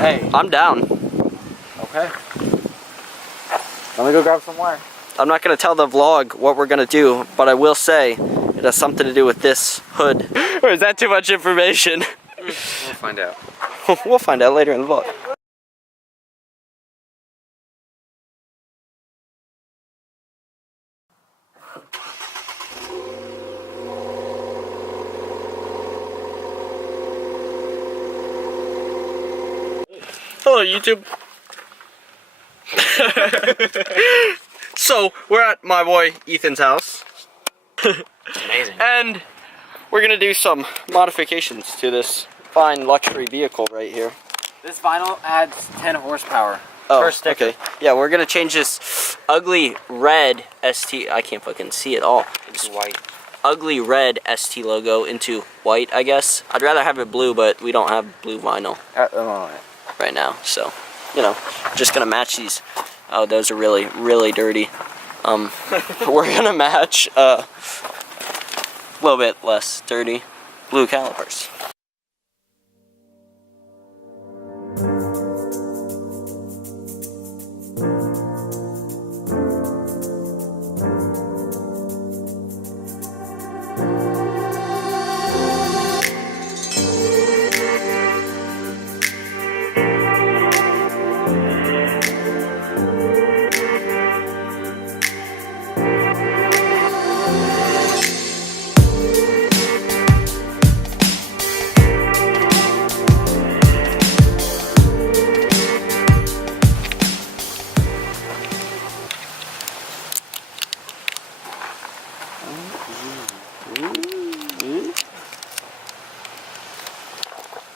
Hey. I'm down. Okay. Let me go grab some wire. I'm not going to tell the vlog what we're going to do, but I will say it has something to do with this hood. Or is that too much information? We'll find out. We'll find out later in the vlog. Hello, YouTube. So, we're at my boy Ethan's house. Amazing. And we're gonna do some modifications to this fine luxury vehicle right here. This vinyl adds 10 horsepower. Oh, per sticker. okay. Yeah, we're gonna change this ugly red ST. I can't fucking see it all. It's white. Ugly red ST logo into white, I guess. I'd rather have it blue, but we don't have blue vinyl right now, so you know, just gonna match these. Oh, those are really, really dirty. We're gonna match a little bit less dirty blue calipers.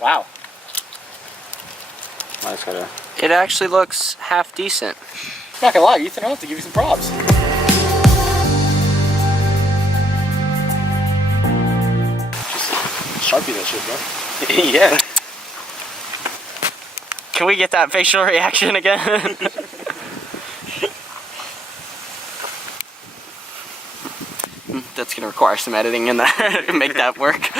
Wow. It actually looks half decent. I'm not gonna lie, Ethan, I'll have to give you some props. Just Sharpie that shit, bro. Yeah. Can we get that facial reaction again? That's gonna require some editing in there to make that work.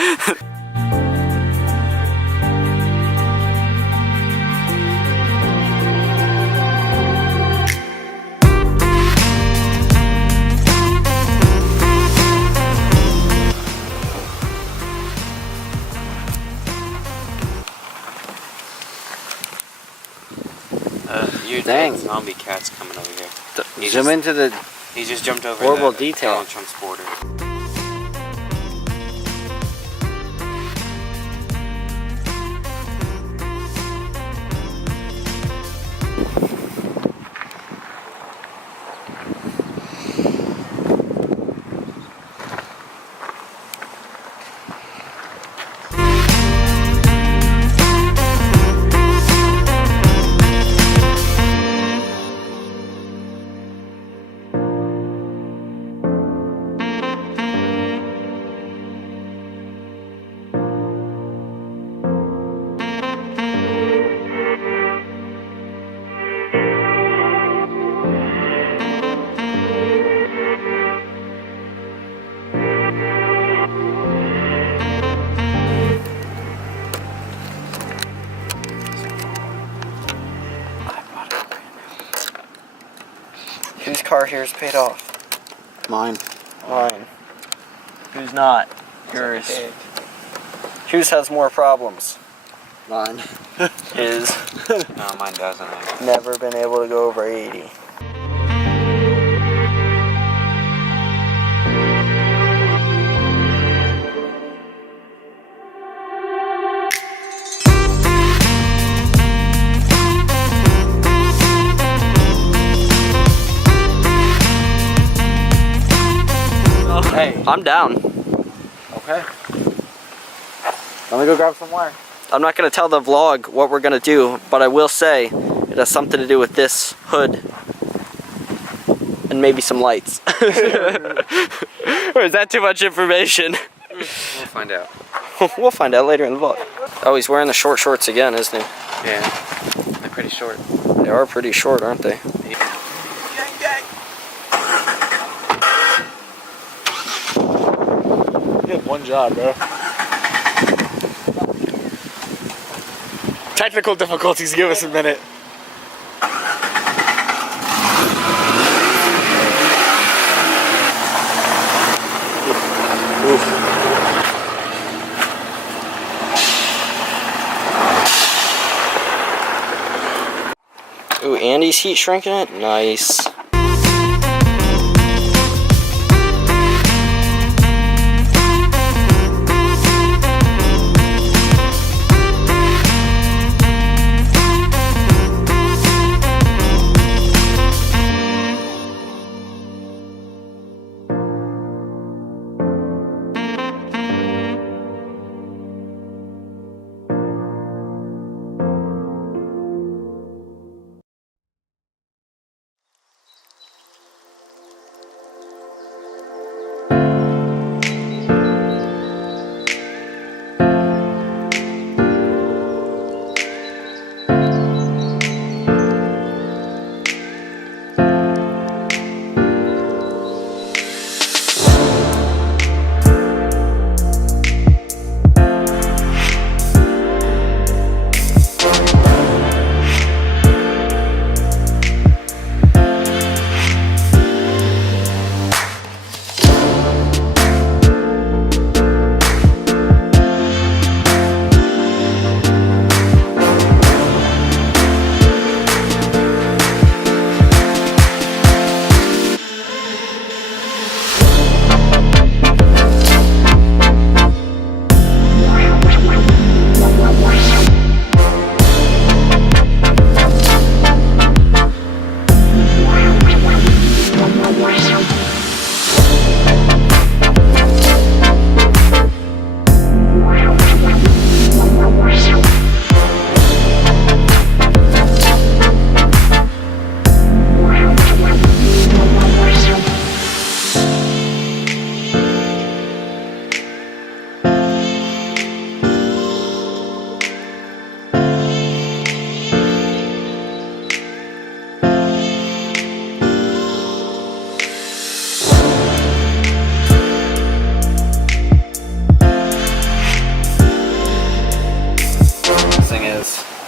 Dang. Zombie cat's coming over here. Zoom into the He just jumped over horrible the detail. Donald Trump's border. Whose car here is paid off? Mine. Mine. Who's not? Yours. Whose has more problems? Mine. His. No, mine doesn't. Actually. Never been able to go over 80. Hey. I'm down. Okay. Let me go grab some wire. I'm not going to tell the vlog what we're going to do, but I will say it has something to do with this hood. And maybe some lights. Or is that too much information? We'll find out. We'll find out later in the vlog. Oh, he's wearing the short shorts again, isn't he? Yeah. They're pretty short. They are pretty short, aren't they? You had one job, bro. technical difficulties. Give us a minute. Ooh, Andy's heat shrinking it? Nice.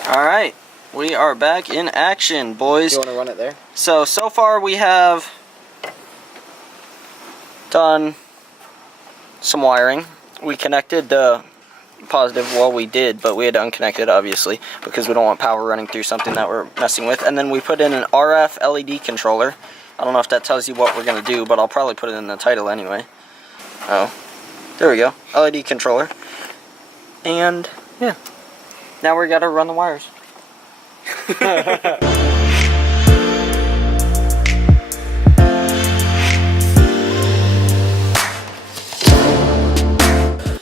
Alright, we are back in action, boys. You want to run it there? So far we have done some wiring. We connected the positive, well we did, but we had to unconnect it obviously because we don't want power running through something that we're messing with. And then we put in an RF LED controller. I don't know if that tells you what we're going to do, but I'll probably put it in the title anyway. Oh, there we go, LED controller. And yeah, now we got to run the wires.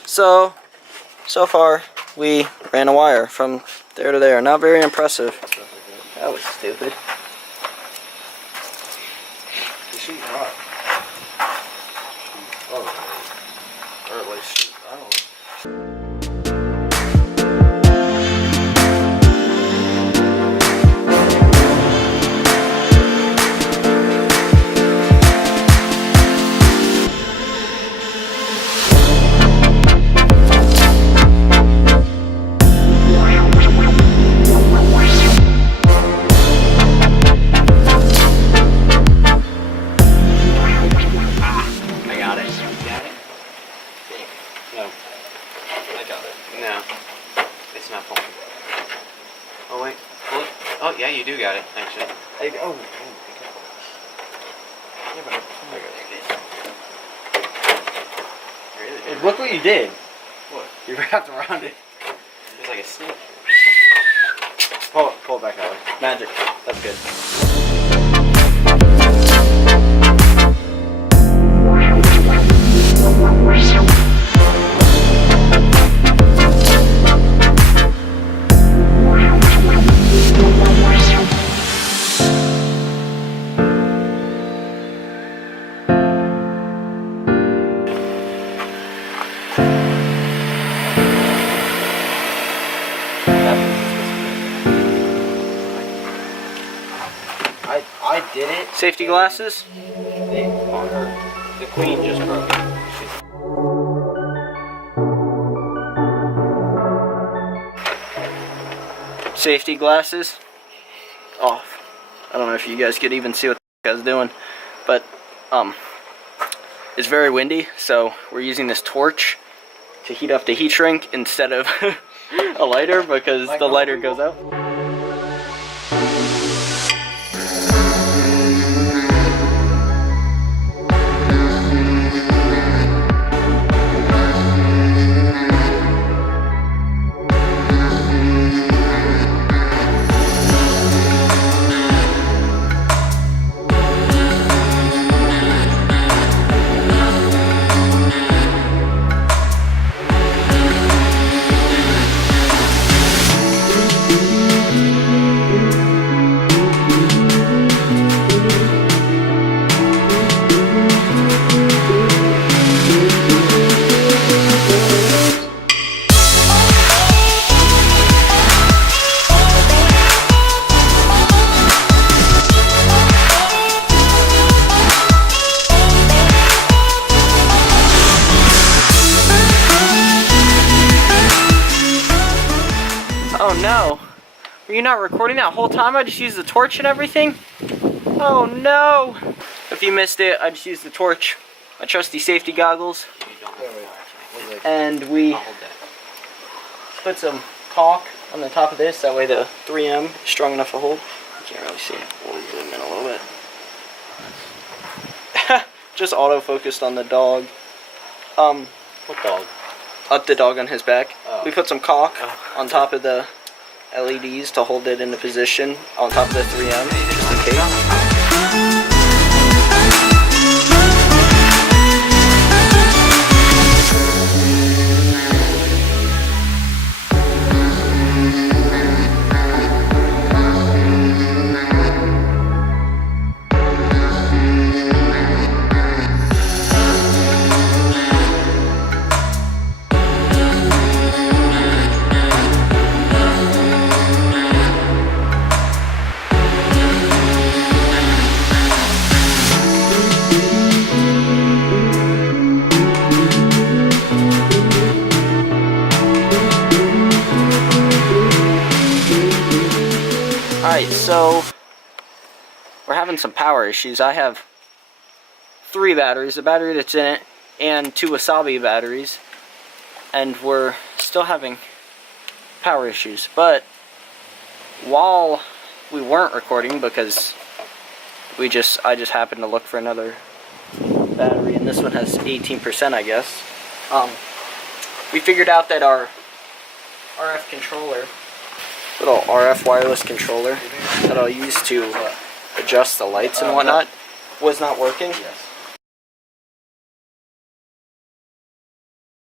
So far we ran a wire from there to there. Not very impressive. That was stupid. Or like shoot, I don't know. Oh wait, pull it. Oh yeah, you do got it, actually. Yeah, but look what you did. What? You wrapped around it. It's like a snake. Pull it back that way. Magic. That's good. I did it. Safety glasses? The queen just broke it. safety glasses off. I don't know if you guys could even see what the guy's doing, but it's very windy, so we're using this torch to heat up the heat shrink instead of a lighter because the lighter goes out. Oh no! Were you not recording that whole time? I just used the torch and everything? Oh no! If you missed it, I just used the torch, my trusty safety goggles, and we put some caulk on the top of this, that way the 3M is strong enough to hold. You can't really see it. We'll zoom in a little bit. Just auto-focused on the dog. What dog? Up the dog on his back. Oh. We put some caulk on top of the LEDs to hold it into position on top of the 3M, just in case. Alright, so we're having some power issues. I have 3 batteries, the battery that's in it, and 2 Wasabi batteries, and we're still having power issues. But while we weren't recording, because I just happened to look for another battery, and this one has 18%, I guess. We figured out that our RF controller, little RF wireless controller that I'll use to adjust the lights and whatnot, was not working.